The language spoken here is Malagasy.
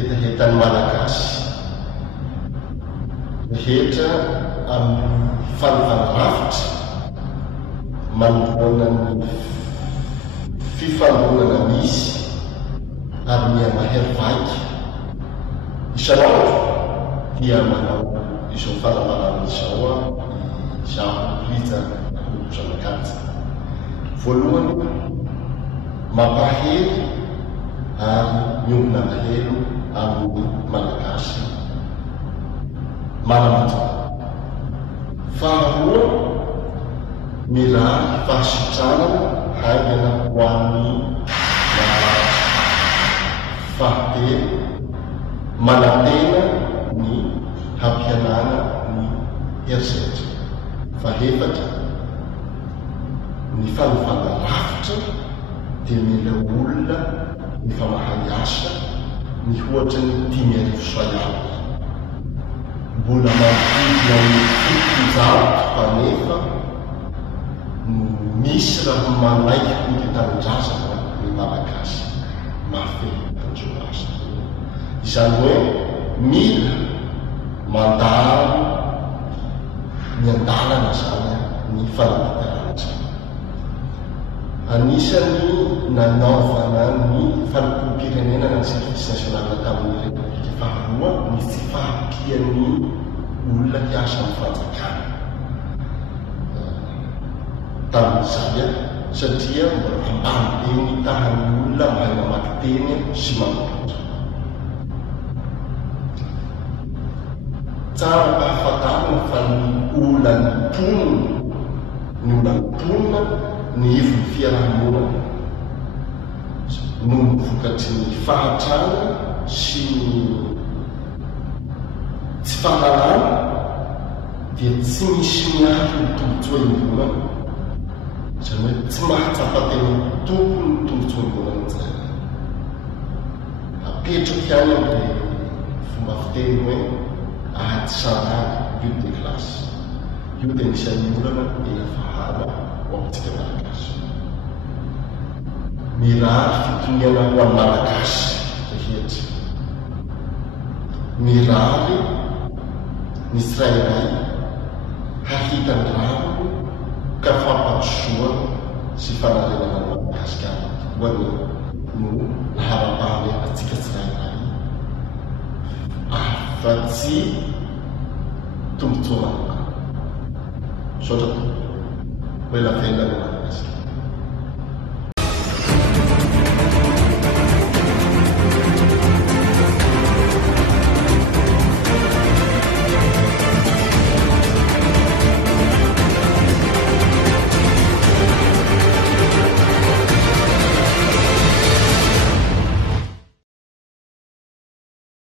hetahetan'ny malagasy rehetra amin'ny fanofanorafitra manoloana ny fifanonana misy ary miamahery vaky isanandro dia manao izao fanamarana izao zaho rija zanakajy voalohany mampahery ary miombona mahelo amin'ny malagasy manamatsona faharoa mirary fahasitranana haingana ho an'ny fahatelo manatena ny hampianana ny herisetra fahefatra ny fanofana rafitra dia mila olona ny famahay asa ny hoatra ny 10,000 soiany mbola manodidina ny 50,000 fanefa misy raha manaiky hotetanindrazana ny malagasy mafy anjoasa izany hoe mila mandalo ny andalana zany ny fanapateranitra anisany nanaovana ny fanokom-pirenena na ny service national tamin'ny republika faharoa ny tsy fahakian'ny olona hiasa amin'ny fanjakana tamin'izay satria mbola ambany be ny tahan'ny olona mahay mamaky teny sy manolotra tsara ahafantarana fa ny olany ponina ny ivon'ny fiarahamonina no vokatry ny fahatrana sy ny tsy fahalalana dia tsy misy miaky ny tombotsoa imbonana zany hoe tsy mahatsapateny tompony ny tombotsoa imbonana zay apetraky any amin'le fomba fiteny hoe ahady sarany but de classe io dia misy olana ela fahana ho amintsika malagasy mirary fitoniana ho amin'ny malagasy rehetra mirary ny tsirairay hahitany rano ka fampandrosoana sy fanarenana ny madagasikara hoany no naharapahany atsika tsirairay afa-tsy tombotsoa manoka sotra hoe lavelana